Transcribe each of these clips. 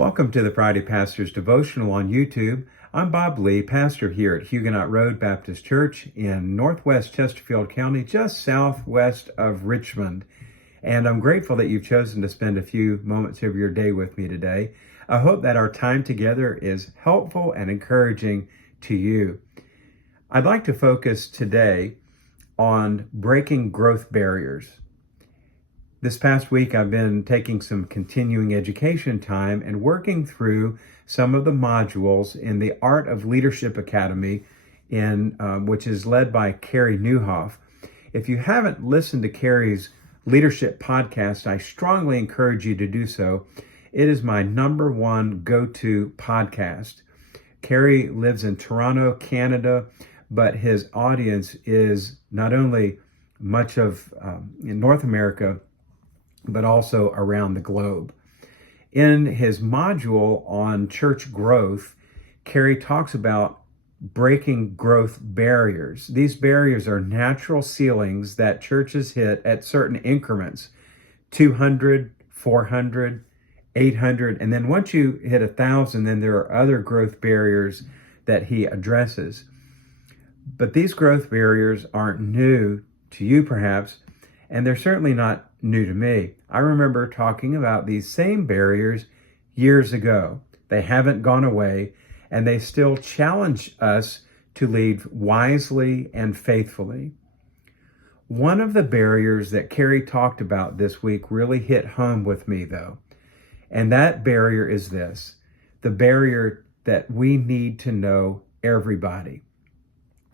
Welcome to the Friday Pastor's Devotional on YouTube. I'm Bob Lee, pastor here at Huguenot Road Baptist Church in northwest Chesterfield County, just southwest of Richmond. And I'm grateful that you've chosen to spend a few moments of your day with me today. I hope that our time together is helpful and encouraging to you. I'd like to focus today on breaking growth barriers. This past week, I've been taking some continuing education time and working through some of the modules in the Art of Leadership Academy, which is led by Carey Nieuwhof. If you haven't listened to Carey's leadership podcast, I strongly encourage you to do so. It is my number one go-to podcast. Carey lives in Toronto, Canada, but his audience is not only much of in North America, but also around the globe. In his module on church growth, Carey talks about breaking growth barriers. These barriers are natural ceilings that churches hit at certain increments, 200, 400, 800, and then once you hit 1,000, then there are other growth barriers that he addresses. But these growth barriers aren't new to you perhaps, and they're certainly not new to me. I remember talking about these same barriers years ago. They haven't gone away, and they still challenge us to lead wisely and faithfully. One of the barriers that Carey talked about this week really hit home with me, though, and that barrier is this: the barrier that we need to know everybody.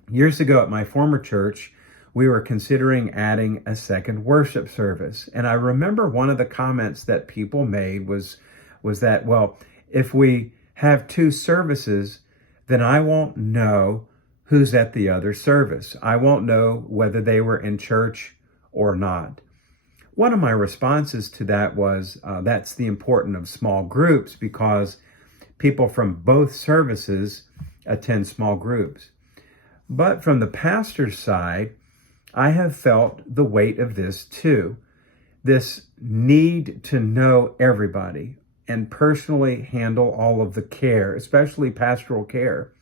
Years ago at my former church, we were considering adding a second worship service. And I remember one of the comments that people made was that, well, if we have two services, then I won't know who's at the other service. I won't know whether they were in church or not. One of my responses to that was, that's the importance of small groups, because people from both services attend small groups. But from the pastor's side, I have felt the weight of this too. This need to know everybody and personally handle all of the care, especially pastoral care.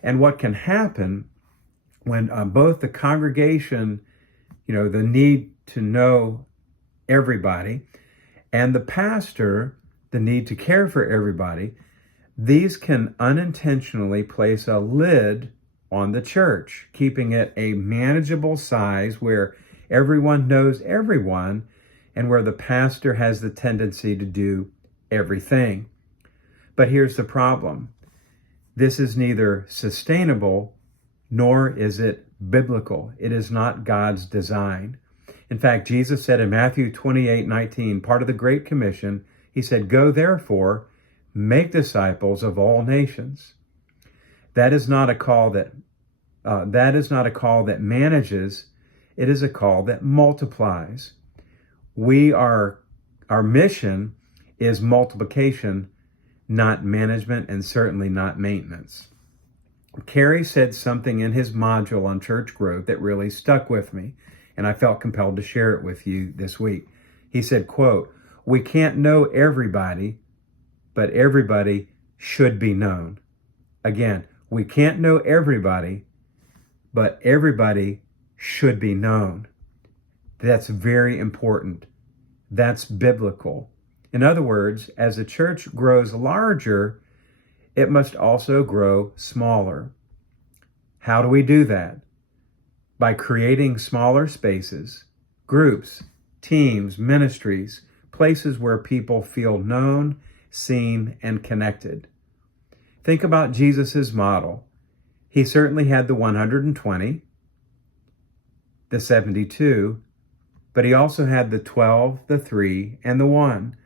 And what can happen when both the congregation, the need to know everybody, and the pastor, the need to care for everybody, these can unintentionally place a lid on the church, keeping it a manageable size where everyone knows everyone and where the pastor has the tendency to do everything. But here's the problem. This is neither sustainable nor is it biblical. It is not God's design. In fact, Jesus said in Matthew 28:19, part of the Great Commission, he said, "Go therefore, make disciples of all nations." That is not a call that manages. It is a call that multiplies. Our mission is multiplication, not management, and certainly not maintenance. Carey said something in his module on church growth that really stuck with me, and I felt compelled to share it with you this week. He said, quote, "We can't know everybody, but everybody should be known." Again, we can't know everybody, but everybody should be known. That's very important. That's biblical. In other words, as a church grows larger, it must also grow smaller. How do we do that? By creating smaller spaces, groups, teams, ministries, places where people feel known, seen, and connected. Think about Jesus' model. He certainly had the 120, the 72, but he also had the 12, the 3, and the 1,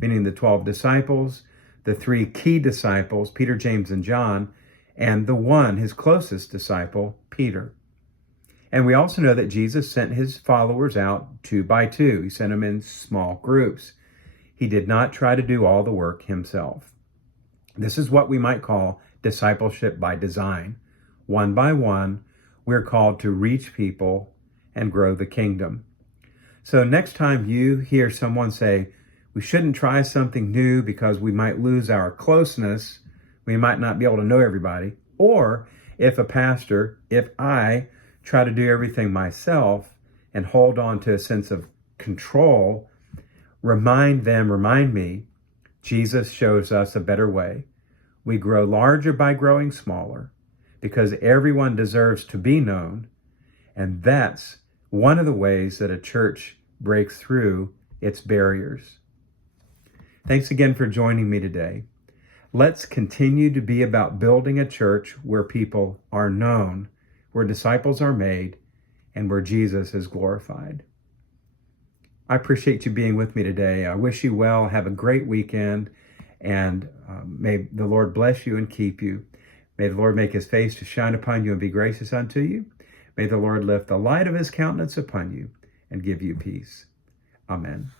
meaning the 12 disciples, the 3 key disciples, Peter, James, and John, and the 1, his closest disciple, Peter. And we also know that Jesus sent his followers out 2 by 2. He sent them in small groups. He did not try to do all the work himself. This is what we might call discipleship by design. One by one, we're called to reach people and grow the kingdom. So next time you hear someone say, We shouldn't try something new because we might lose our closeness. We might not be able to know everybody. Or if I try to do everything myself and hold on to a sense of control, remind me, Jesus shows us a better way. We grow larger by growing smaller because everyone deserves to be known. And that's one of the ways that a church breaks through its barriers. Thanks again for joining me today. Let's continue to be about building a church where people are known, where disciples are made, and where Jesus is glorified. I appreciate you being with me today. I wish you well. Have a great weekend, and may the Lord bless you and keep you. May the Lord make his face to shine upon you and be gracious unto you. May the Lord lift the light of his countenance upon you and give you peace. Amen.